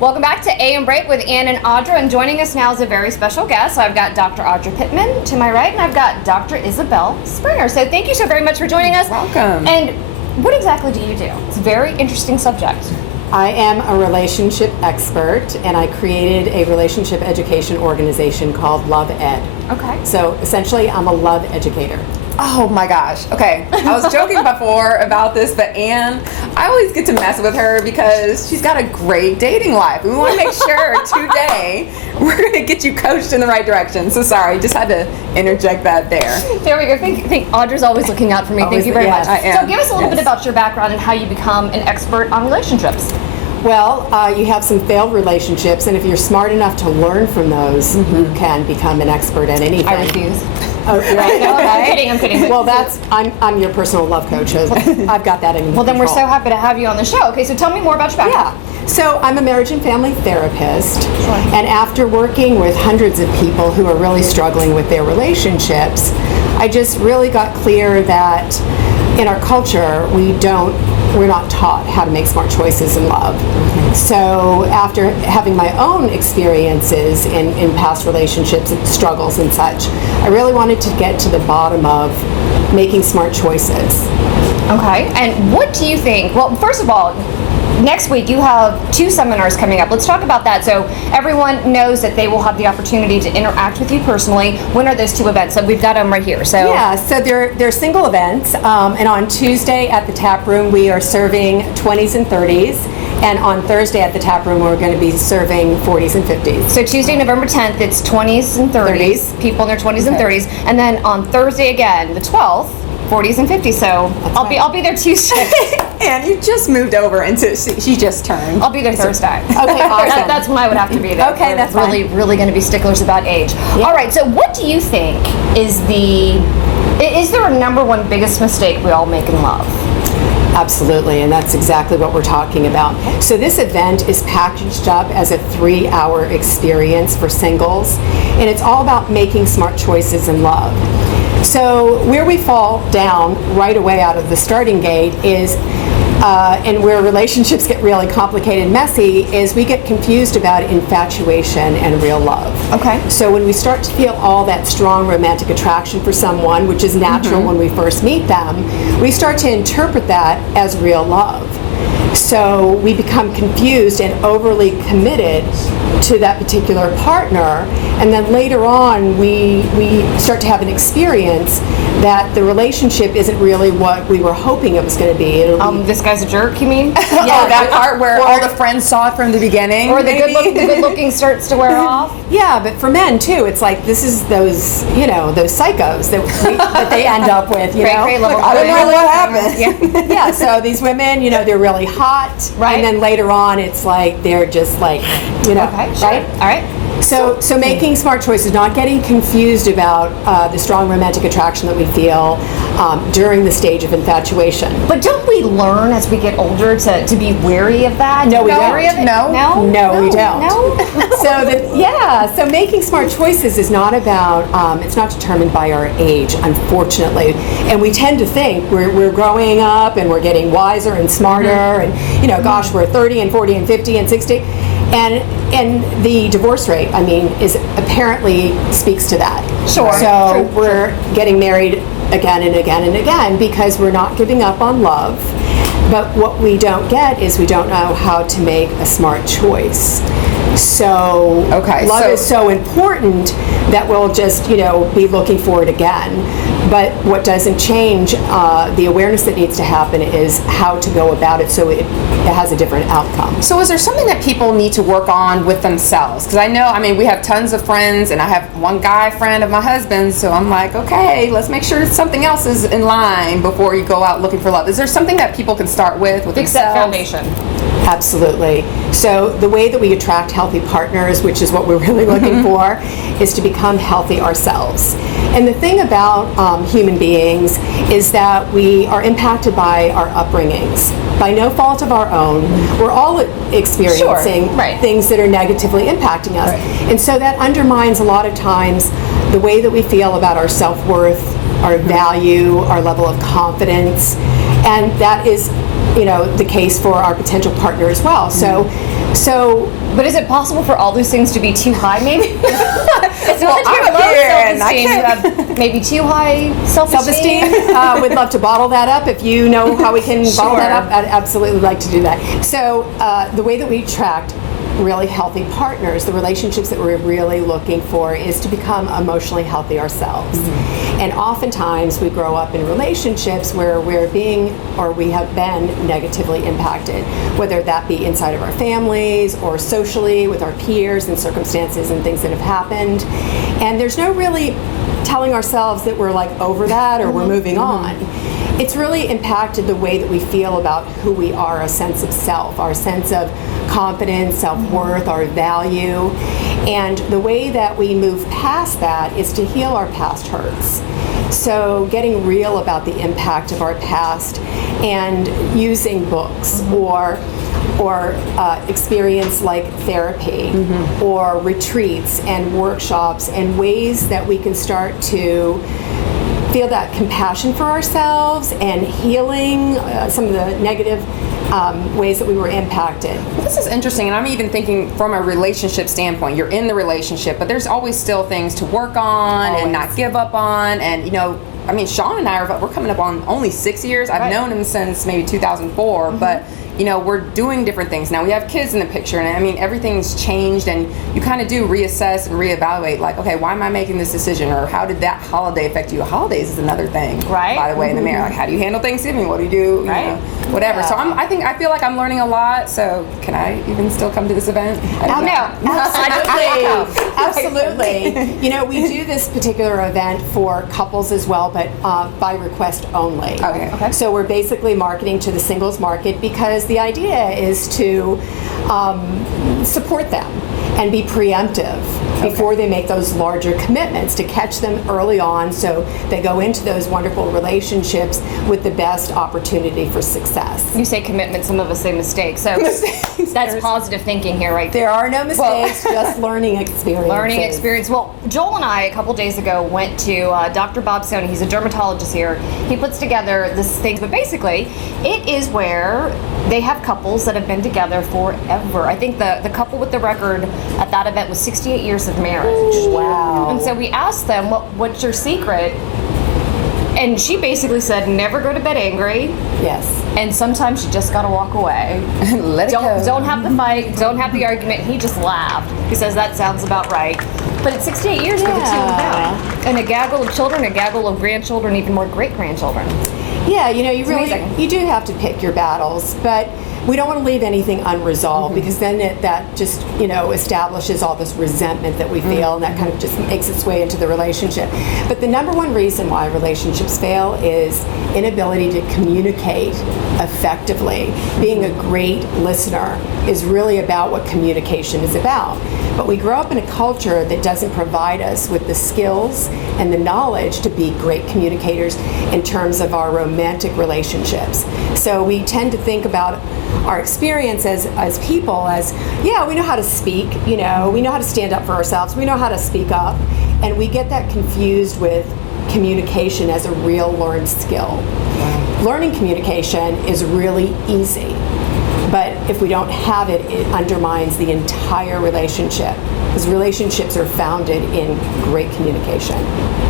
Welcome back to AM Break with Ann and Audra, and joining us now is a very special guest. So I've got Dr. Audra Pittman to my right, and I've got Dr. Isabel Springer. So thank you so very much for joining us. Welcome. And what exactly do you do? It's a very interesting subject. I am a relationship expert, and I created a relationship education organization called Love Ed. Okay. So essentially, I'm a love educator. Oh my gosh. Okay. I was joking before about this, but Ann, I always get to mess with her because she's got a great dating life. We want to make sure today we're going to get you coached in the right direction. So sorry, just had to interject that there. There we go. Think Audra's always looking out for me. Thank you very much. I am. So give us a little bit about your background and how you become an expert on relationships. Well, you have some failed relationships, and if you're smart enough to learn from those, you can become an expert at anything. I refuse. Oh, right. No, I'm kidding. Well, I'm your personal love coach. I've got that in Well, then we're so control. happy to have you on the show. Okay, so tell me more about your background. Yeah. So I'm a marriage and family therapist, Sure. and after working with hundreds of people who are really struggling with their relationships, I just really got clear that in our culture, we're not taught how to make smart choices in love. So after having my own experiences in past relationships and struggles and such, I really wanted to get to the bottom of making smart choices. Okay, and what do you think? Well, first of all, next week you have 2 seminars coming up. Let's talk about that so everyone knows that they will have the opportunity to interact with you personally. When are those 2 events? So we've got them right here. So Yeah, so they're single events, and on Tuesday at the Tap Room we are serving 20s and 30s, and on Thursday at the Tap Room we're going to be serving 40s and 50s. So Tuesday, November 10th, it's 20s and 30s, people in their 20s and 30s, and then on Thursday again, the 12th, 40s and 50s. So I'll be there Tuesday. And you just moved over into, she just turned. I'll be there Thursday. Okay, awesome. That's when I would have to be there. Okay, We're that's really, fine. really going to be sticklers about age. All right, so what do you think is there a number one biggest mistake we all make in love? Absolutely, and that's exactly what we're talking about. So this event is packaged up as a 3-hour experience for singles, and it's all about making smart choices in love. So where we fall down right away out of the starting gate is, and where relationships get really complicated and messy, is we get confused about infatuation and real love. Okay. So when we start to feel all that strong romantic attraction for someone, which is natural when we first meet them, we start to interpret that as real love. So we become confused and overly committed to that particular partner, and then later on we start to have an experience that the relationship isn't really what we were hoping it was going to be. This guy's a jerk, you mean? Yeah, that part where all the friends saw it from the beginning. Or the maybe? good looking starts to wear off? Yeah, but for men too, it's like this is those psychos that they end up with. Great level. I don't know what happened. Yeah. Yeah, so these women, they're really hot, Right. and then later on, it's like they're just like, Okay, sure. right? All right. So making smart choices, not getting confused about the strong romantic attraction that we feel during the stage of infatuation. But don't we learn as we get older to be wary of that? No, we Wary don't. of it? No. No? We don't. No? So making smart choices is not about, it's not determined by our age, unfortunately. And we tend to think we're growing up and we're getting wiser and smarter, and gosh, we're 30 and 40 and 50 and 60. And the divorce rate, is apparently speaks to that. Sure. So True. we're getting married again and again and again because we're not giving up on love. But what we don't get is we don't know how to make a smart choice. So love is so important that we'll just, be looking for it again. But what doesn't change, the awareness that needs to happen is how to go about it so it has a different outcome. So is there something that people need to work on with themselves? Because I know, we have tons of friends, and I have one guy friend of my husband's, so I'm like, okay, let's make sure something else is in line before you go out looking for love. Is there something that people can start with Fix themselves? that foundation. Absolutely. So the way that we attract healthy partners, which is what we're really looking for, is to become healthy ourselves. And the thing about human beings is that we are impacted by our upbringings. By no fault of our own, we're all experiencing things that are negatively impacting us. And so that undermines a lot of times the way that we feel about our self-worth, our value, our level of confidence. And that is the case for our potential partner as well. So So But is it possible for all those things to be too high, maybe? It's not that you I'm have low here and I self-esteem. You have maybe too high self-esteem. self-esteem, we'd love to bottle that up. If you know how we can bottle that Sure. up, I'd absolutely like to do that. So the way that we attract really healthy partners, the relationships that we're really looking for is to become emotionally healthy ourselves. And oftentimes we grow up in relationships where we're being or we have been negatively impacted, whether that be inside of our families or socially with our peers and circumstances and things that have happened. And there's no really telling ourselves that we're like over that or we're moving on. It's really impacted the way that we feel about who we are, a sense of self, our sense of confidence, self-worth, our value. And the way that we move past that is to heal our past hurts. So getting real about the impact of our past and using books or experience like therapy or retreats and workshops and ways that we can start to feel that compassion for ourselves and healing some of the negative ways that we were impacted. This is interesting, and I'm even thinking from a relationship standpoint. You're in the relationship, but there's always still things to work on and not give up on. And I mean, Sean and I we're coming up on only 6 years. I've known him since maybe 2004, but we're doing different things now. We have kids in the picture, and I mean, everything's changed, and you kind of do reassess and reevaluate, like, okay, why am I making this decision, or how did that holiday affect you? Holidays is another thing, Right. by the way, in the marriage. Like, how do you handle Thanksgiving? What do you do? You Right. know, whatever. Yeah. So I feel like I'm learning a lot. So can I even still come to this event? I don't know. No. Absolutely. We do this particular event for couples as well, but by request only. Okay. So we're basically marketing to the singles market because the idea is to support them and be preemptive before they make those larger commitments, to catch them early on so they go into those wonderful relationships with the best opportunity for success. You say commitment, some of us say mistakes. So that's positive thinking here, right there. There are no mistakes, just learning experiences. Learning experience. Well, Joel and I, a couple days ago, went to Dr. Bob Stoney. He's a dermatologist here. He puts together this thing, but basically, it is where they have couples that have been together forever. I think the couple with the record at that event was 68 years of marriage. Wow. And so we asked them, what's your secret? And she basically said, never go to bed angry. Yes. And sometimes you just gotta walk away. Let it go. Don't have the fight, don't have the argument. He just laughed. He says that sounds about right. But it's 68 years for the two of them. And a gaggle of children, a gaggle of grandchildren, even more great-grandchildren. Yeah, you really amazing. you do have to pick your battles, but we don't want to leave anything unresolved because then that just establishes all this resentment that we feel, and that kind of just makes its way into the relationship. But the number one reason why relationships fail is inability to communicate effectively. Being a great listener is really about what communication is about. But we grow up in a culture that doesn't provide us with the skills and the knowledge to be great communicators in terms of our romantic relationships. So we tend to think about our experience as people as, yeah, we know how to speak, we know how to stand up for ourselves, we know how to speak up, and we get that confused with communication as a real learned skill. Learning communication is really easy. But if we don't have it, it undermines the entire relationship. Because relationships are founded in great communication.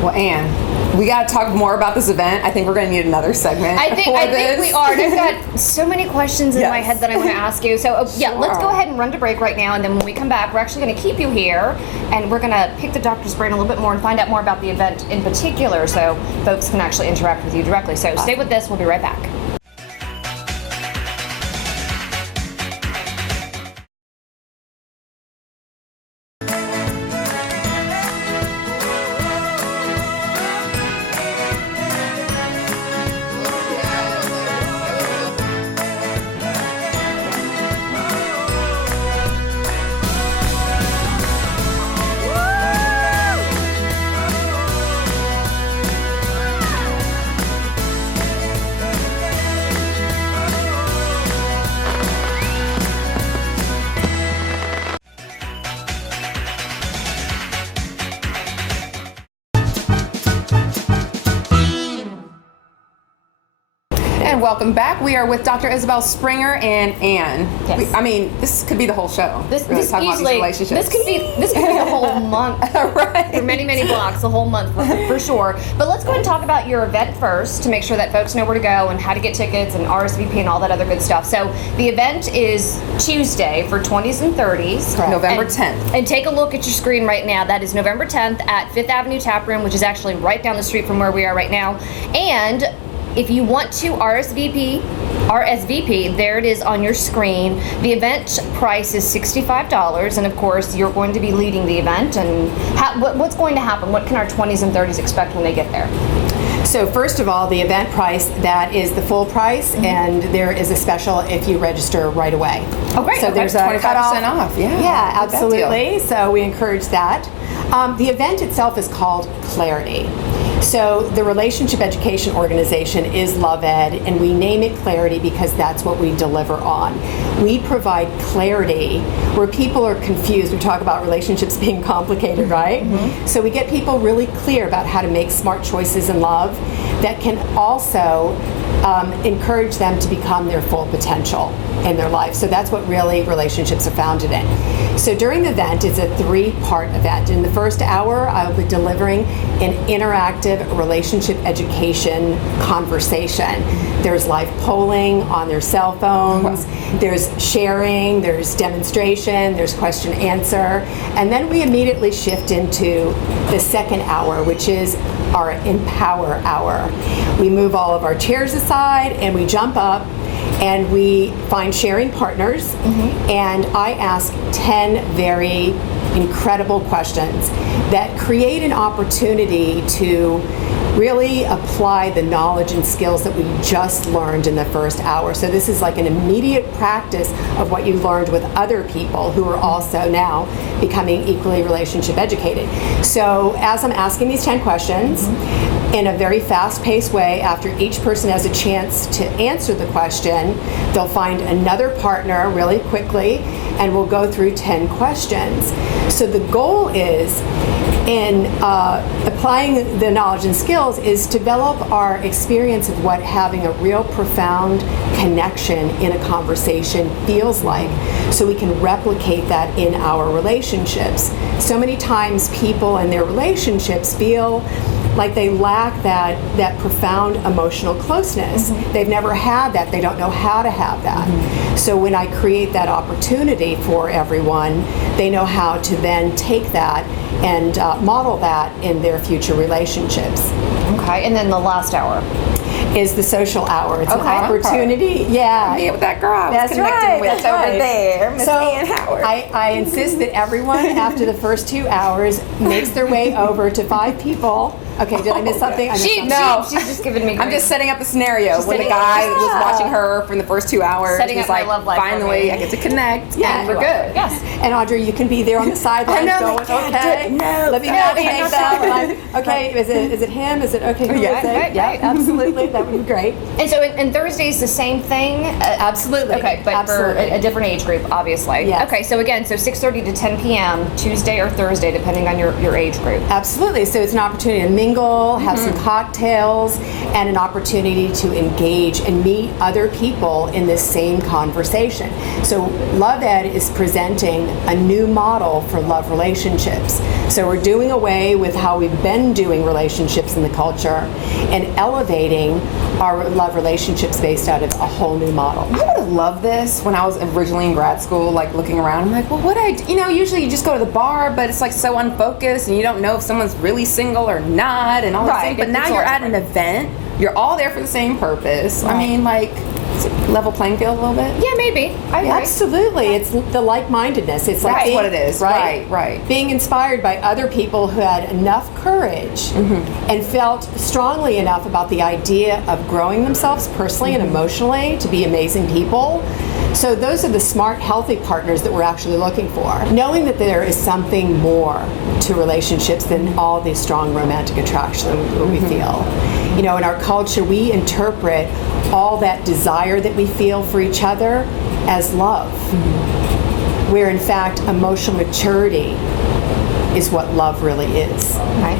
Well, Anne, we got to talk more about this event. I think we're going to need another segment. I think we are. And I've got so many questions in my head that I want to ask you. So let's go ahead and run to break right now. And then when we come back, we're actually going to keep you here, and we're going to pick the doctor's brain a little bit more and find out more about the event in particular, so folks can actually interact with you directly. So stay with this. We'll be right back. And welcome back. We are with Dr. Isabel Springer and Ann. Yes. I mean, this could be the whole show. This talking about these easily, relationships. this could be the whole month. Right. For many blocks, the whole month for sure. But let's go ahead and talk about your event first to make sure that folks know where to go and how to get tickets and RSVP and all that other good stuff. So the event is Tuesday for 20s and 30s. Correct. November And- 10th. And take a look at your screen right now. That is November 10th at Fifth Avenue Tap Room, which is actually right down the street from where we are right now. And if you want to RSVP, there it is on your screen. The event price is $65, and of course, you're going to be leading the event. And what's going to happen? What can our 20s and 30s expect when they get there? So first of all, the event price, that is the full price, and there is a special if you register right away. Oh, great. So Okay. there's a 25% cutoff. off, yeah. Yeah, Good deal. absolutely. So we encourage that. The event itself is called Clarity. So the relationship education organization is Love Ed, and we name it Clarity because that's what we deliver on. We provide clarity where people are confused. We talk about relationships being complicated, right? So we get people really clear about how to make smart choices in love that can also encourage them to become their full potential in their life. So that's what really relationships are founded in. So during the event, it's a 3-part event. In the first hour, I'll be delivering an interactive relationship education conversation. There's live polling on their cell phones, there's sharing, there's demonstration, there's question answer, and then we immediately shift into the second hour, which is our Empower Hour. We move all of our chairs aside and we jump up and we find sharing partners, and I ask 10 very incredible questions that create an opportunity to really apply the knowledge and skills that we just learned in the first hour. So this is like an immediate practice of what you learned with other people who are also now becoming equally relationship educated. So as I'm asking these 10 questions, in a very fast-paced way, after each person has a chance to answer the question, they'll find another partner really quickly, and we'll go through 10 questions. So the goal is, in applying the knowledge and skills, is to develop our experience of what having a real profound connection in a conversation feels like, so we can replicate that in our relationships. So many times people in their relationships feel like they lack that profound emotional closeness. They've never had that. They don't know how to have that. So when I create that opportunity for everyone, they know how to then take that and model that in their future relationships. Okay, and then the last hour. Is the social hour. It's an Okay. opportunity. Yeah. Yeah, with that girl I was That's connecting right, with that's over right. there, Miss So Ann Howard. I insist that everyone after the first 2 hours makes their way over to 5 people. Okay, did I miss something? I missed something. No. She's just giving me I'm grief. just setting up the scenario when the setting- guy was Yeah. watching her from the first 2 hours. Setting he's up my like, love life for finally, me. I get to connect, Yeah, and we're you good. Yes. And Audrey, you can be there on the sidelines I know, going, they can't okay, do it. No, let me no, navigate no, that. no. And okay, is it him? Is it okay? Who Yeah, is it? right, Yeah, right. absolutely. That would be great. And so, and Thursday's the same thing. Absolutely. Okay, but Absolutely. for a different age group, obviously. Yes. Okay, so again, so 6:30 to 10 p.m. Tuesday or Thursday, depending on your age group. Absolutely. So it's an opportunity to mingle, have some cocktails, and an opportunity to engage and meet other people in this same conversation. So Love Ed is presenting a new model for love relationships. So we're doing away with how we've been doing relationships in the culture and elevating our love relationships based out of a whole new model. I would have loved this when I was originally in grad school, like looking around. I'm like, well, usually you just go to the bar, but it's like so unfocused and you don't know if someone's really single or not and all these Right, things. But now it's you're all at an event, you're all there for the same purpose. I mean, like, is it level playing field a little bit? Yeah, maybe. I agree. Absolutely. It's the like-mindedness. It's like That's being- what it is. Right. Being inspired by other people who had enough courage and felt strongly enough about the idea of growing themselves personally and emotionally to be amazing people. So those are the smart, healthy partners that we're actually looking for. Knowing that there is something more to relationships than all the strong romantic attraction that we feel. You know, in our culture, we interpret all that desire that we feel for each other as love, where in fact emotional maturity is what love really is. Right.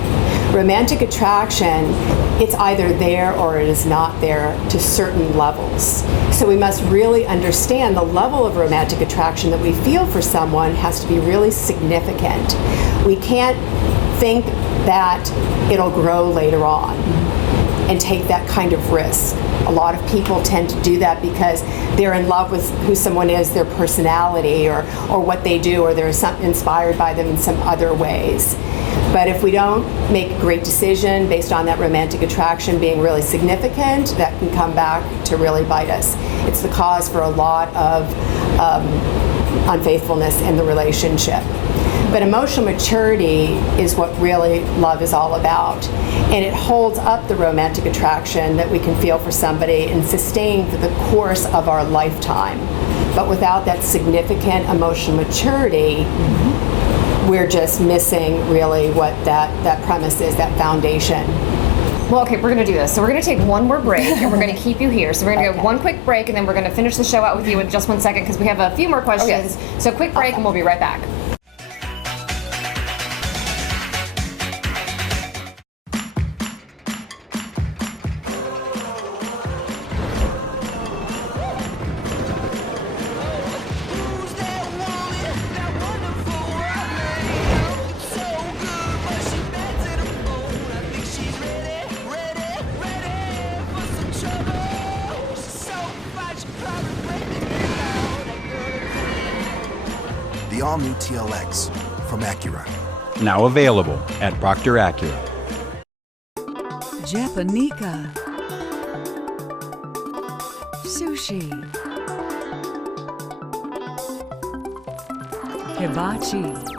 Romantic attraction, it's either there or it is not there to certain levels. So we must really understand the level of romantic attraction that we feel for someone has to be really significant. We can't think that it'll grow later on and take that kind of risk. A lot of people tend to do that because they're in love with who someone is, their personality, or what they do, or they're inspired by them in some other ways. But if we don't make a great decision based on that romantic attraction being really significant, that can come back to really bite us. It's the cause for a lot of unfaithfulness in the relationship. But emotional maturity is what really love is all about. And it holds up the romantic attraction that we can feel for somebody and sustain for the course of our lifetime. But without that significant emotional maturity, we're just missing really what that premise is, that foundation. Well, okay, we're going to do this. So we're going to take one more break, and we're going to keep you here. So we're going to go one quick break, and then we're going to finish the show out with you in just 1 second because we have a few more questions. Okay. So quick break, and we'll be right back. The all-new TLX from Acura. Now available at Proctor Acura. Japanica. Sushi. Hibachi.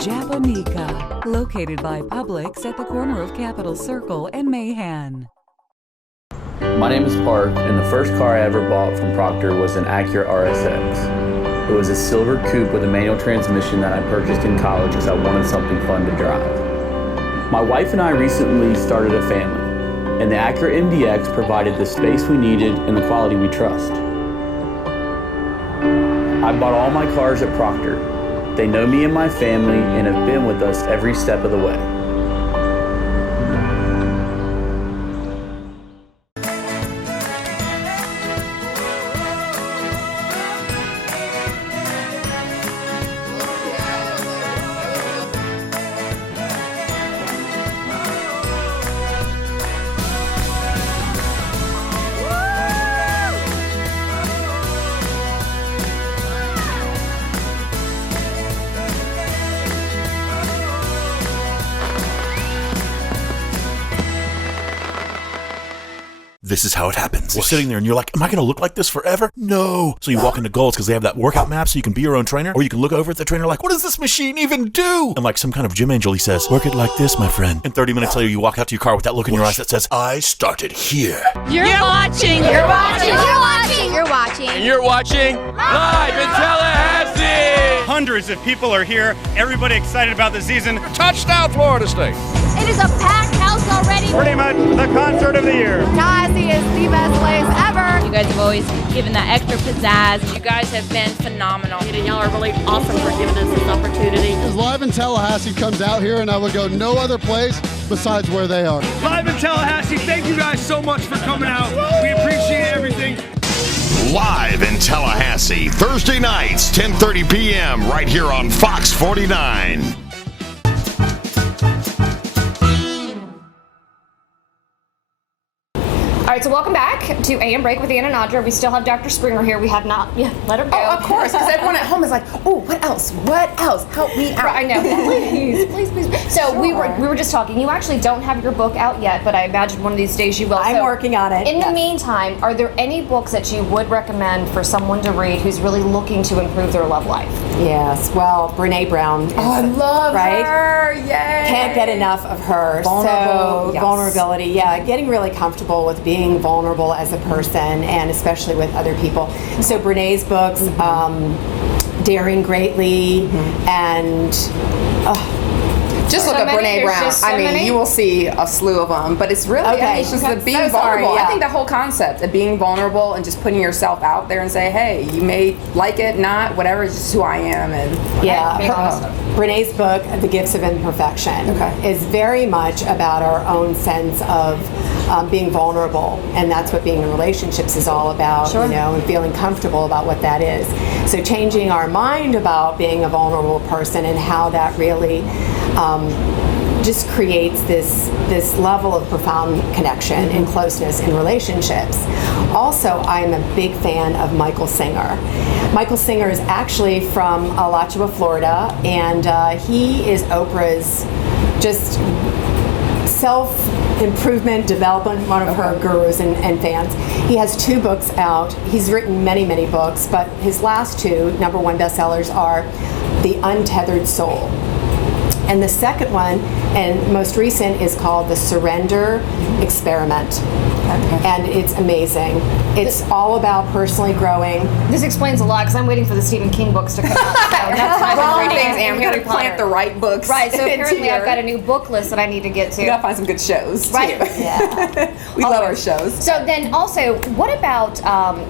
Japanica, located by Publix at the corner of Capitol Circle and Mahan. My name is Park, and the first car I ever bought from Proctor was an Acura RSX. It was a silver coupe with a manual transmission that I purchased in college because I wanted something fun to drive. My wife and I recently started a family, and the Acura MDX provided the space we needed and the quality we trust. I bought all my cars at Proctor. They know me and my family and have been with us every step of the way. This is how it happens. You're sitting there and you're like, am I going to look like this forever? No. So you walk into Gold's because they have that workout map so you can be your own trainer, or you can look over at the trainer like, what does this machine even do? And like some kind of gym angel, he says, work it like this, my friend. And 30 minutes later, you walk out to your car with that look in your eyes that says, I started here. You're watching live in Tallahassee. Hundreds of people are here. Everybody excited about the season. Touchdown, Florida State. It is a packed house already. Pretty much the concert of the year. Tallahassee is the best place ever. You guys have always given that extra pizzazz. You guys have been phenomenal. And y'all are really awesome for giving us this opportunity. As Live in Tallahassee comes out here, and I would go no other place besides where they are. Live in Tallahassee, thank you guys so much for coming out. We appreciate everything. Live in Tallahassee, Thursday nights, 10:30 p.m. right here on Fox 49. All right, so welcome back to AM Break with Ann and Audra. We still have Dr. Springer here. We have not let her go. Oh, of course, because everyone at home is like, oh, what else? What else? Help me out. I know. Please. So we were just talking. You actually don't have your book out yet, but I imagine one of these days you will. I'm working on it. In the meantime, are there any books that you would recommend for someone to read who's really looking to improve their love life? Yes. Well, Brene Brown. Oh, I love her. Yay. Can't get enough of her. Vulnerability. Yeah, getting really comfortable with being vulnerable as a person, and especially with other people. So Brene's books, Daring Greatly, and Just look So up many? Brene There's Brown. just so I mean, many? you will see a slew of them, but it's really, Okay. it's just Okay. the being So sorry, vulnerable. yeah. I think the whole concept of being vulnerable and just putting yourself out there and say, hey, you may like it, not, whatever, it's just who I am. And Yeah, Being honest. Brene's book, The Gifts of Imperfection, Okay. is very much about our own sense of being vulnerable, and that's what being in relationships is all about, Sure. you know, and feeling comfortable about what that is. So changing our mind about being a vulnerable person and how that really just creates this level of profound connection and closeness in relationships. Also, I'm a big fan of Michael Singer. Michael Singer is actually from Alachua, Florida, and he is Oprah's just self-improvement, development, one of her gurus and fans. He has 2 books out. He's written many, many books, but his last 2 #1 bestsellers are The Untethered Soul. And the second one, and most recent, is called The Surrender Experiment. And it's amazing. It's all about personally growing. This explains a lot because I'm waiting for the Stephen King books to come out. So that's what I've Wrong been reading. things, and we Harry gotta plant Potter. the right books. Right, so into apparently I've your- got a new book list that I need to get to. We gotta find some good shows, Right. too. Yeah. We love our shows. So then also, what about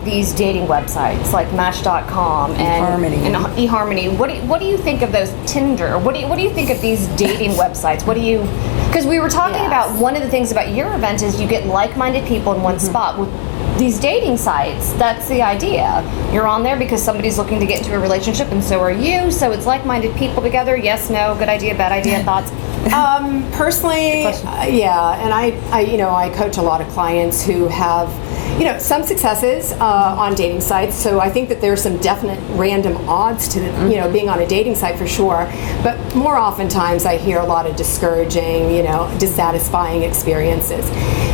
these dating websites like Match.com and eHarmony. and eHarmony? What do you think of those? Tinder? What do you think of these dating websites? What do you? Because we were talking Yes. about one of the things about your event is you get like-minded people in one spot. With these dating sites, that's the idea. You're on there because somebody's looking to get into a relationship, and so are you. So it's like-minded people together. Yes, no, good idea, bad idea, thoughts. Personally, yeah, and I coach a lot of clients who have, some successes on dating sites. So I think that there's some definite random odds to, being on a dating site for sure. But more oftentimes I hear a lot of discouraging, dissatisfying experiences.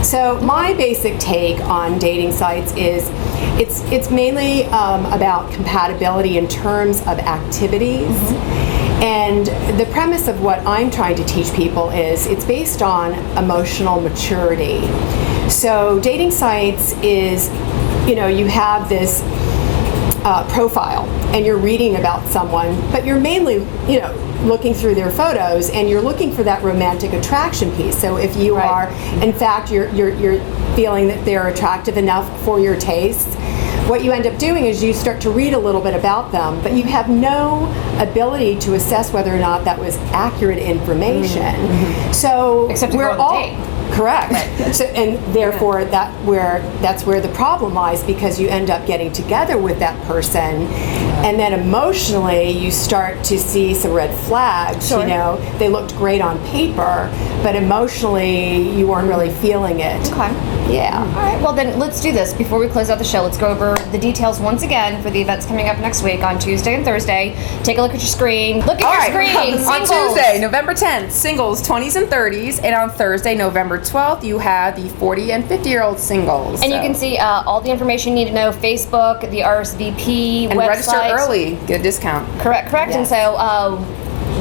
So my basic take on dating sites is it's mainly about compatibility in terms of activities. And the premise of what I'm trying to teach people is it's based on emotional maturity. So dating sites is, you have this profile and you're reading about someone, but you're mainly, looking through their photos and you're looking for that romantic attraction piece. So if you are, in fact, you're feeling that they're attractive enough for your taste, what you end up doing is you start to read a little bit about them, but you have no ability to assess whether or not that was accurate information. So Except to we're go on the all date. correct. So, and therefore that's where the problem lies, because you end up getting together with that person, and then emotionally you start to see some red flags. Sure. They looked great on paper, but emotionally you weren't really feeling it. Okay. Yeah. All right, well then let's do this. Before we close out the show, let's go over the details once again for the events coming up next week on Tuesday and Thursday. Take a look at your screen. Look at All your right. screen. On Singles. Tuesday, November 10th, singles 20s and 30s, and on Thursday, November 12th, you have the 40 and 50-year-old singles. And you can see all the information you need to know, Facebook, the RSVP and website. register early, get a discount. Correct. Yes. And so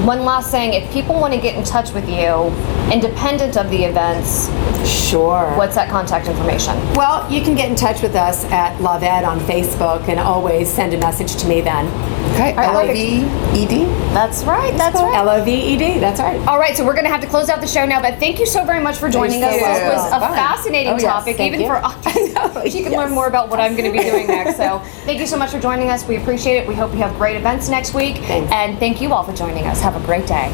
one last thing, if people want to get in touch with you, independent of the events, Sure. what's that contact information? Well, you can get in touch with us at LoveEd on Facebook, and always send a message to me then. Okay, All right, LOVED. That's right. That's right. LOVED, that's right. All right, so we're going to have to close out the show now, but thank you so very much for joining us. Thank you. This was a Fun. fascinating Oh, yes, topic, thank even you. for us. She can learn more about what I'm going to be doing next. So thank you so much for joining us. We appreciate it. We hope you have great events next week. Thanks. And thank you all for joining us. Have a great day.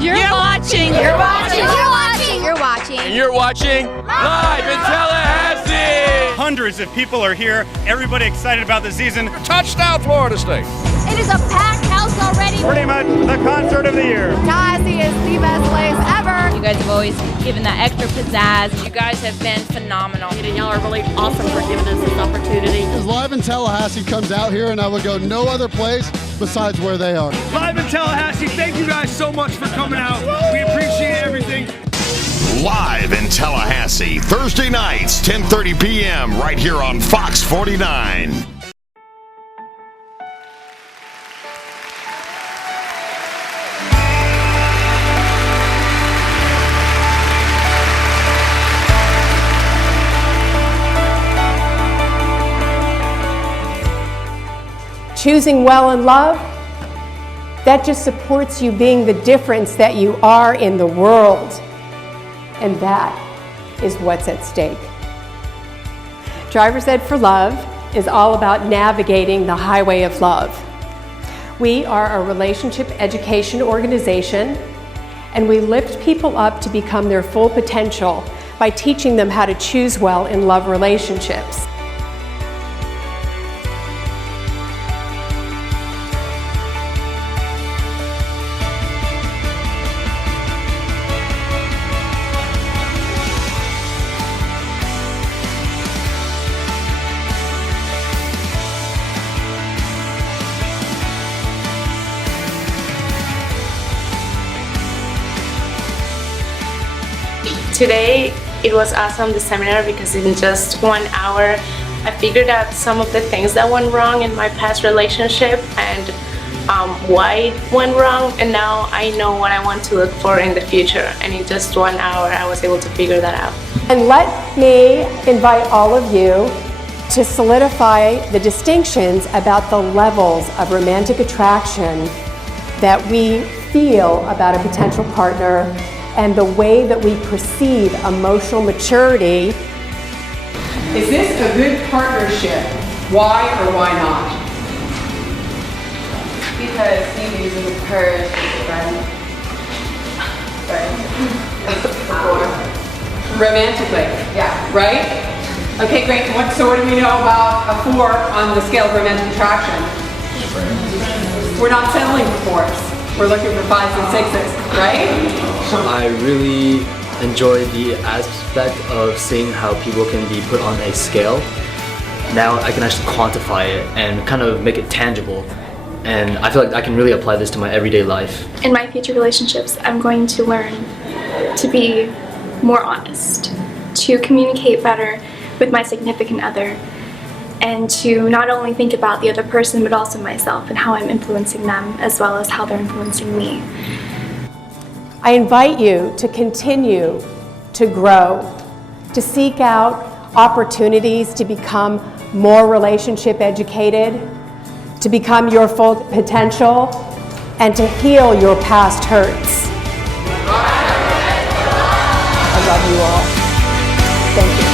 You're watching. You're watching. You're watching. You're watching. And you're watching Live in Tallahassee. Hundreds of people are here. Everybody excited about the season. Touchdown, Florida State. It is a packed house already. Pretty much the concert of the year. Tallahassee is the best place ever. You guys have always given that extra pizzazz. You guys have been phenomenal. And y'all are really awesome for giving us this opportunity. As Live in Tallahassee comes out here, and I would go no other place besides where they are. Live in Tallahassee, thank you guys so much for coming out. We appreciate everything. Live in Tallahassee, Thursday nights, 10:30 p.m. right here on Fox 49. choosing well in love, that just supports you being the difference that you are in the world. And that is what's at stake. Driver's Ed for Love is all about navigating the highway of love. We are a relationship education organization, and we lift people up to become their full potential by teaching them how to choose well in love relationships. Today, it was awesome, the seminar, because in just 1 hour, I figured out some of the things that went wrong in my past relationship and why it went wrong, and now I know what I want to look for in the future. And in just 1 hour, I was able to figure that out. And let me invite all of you to solidify the distinctions about the levels of romantic attraction that we feel about a potential partner and the way that we perceive emotional maturity. Is this a good partnership? Why or why not? Because you usually encourage friends. Romantically? Yeah. Right? Okay, great. So what do we know about a 4 on the scale of romantic attraction? We're not settling for 4s. We're looking for 5s and 6s, right? I really enjoy the aspect of seeing how people can be put on a scale. Now I can actually quantify it and kind of make it tangible. And I feel like I can really apply this to my everyday life. In my future relationships, I'm going to learn to be more honest, to communicate better with my significant other, and to not only think about the other person but also myself and how I'm influencing them as well as how they're influencing me. I invite you to continue to grow, to seek out opportunities to become more relationship educated, to become your full potential, and to heal your past hurts. I love you all. Thank you.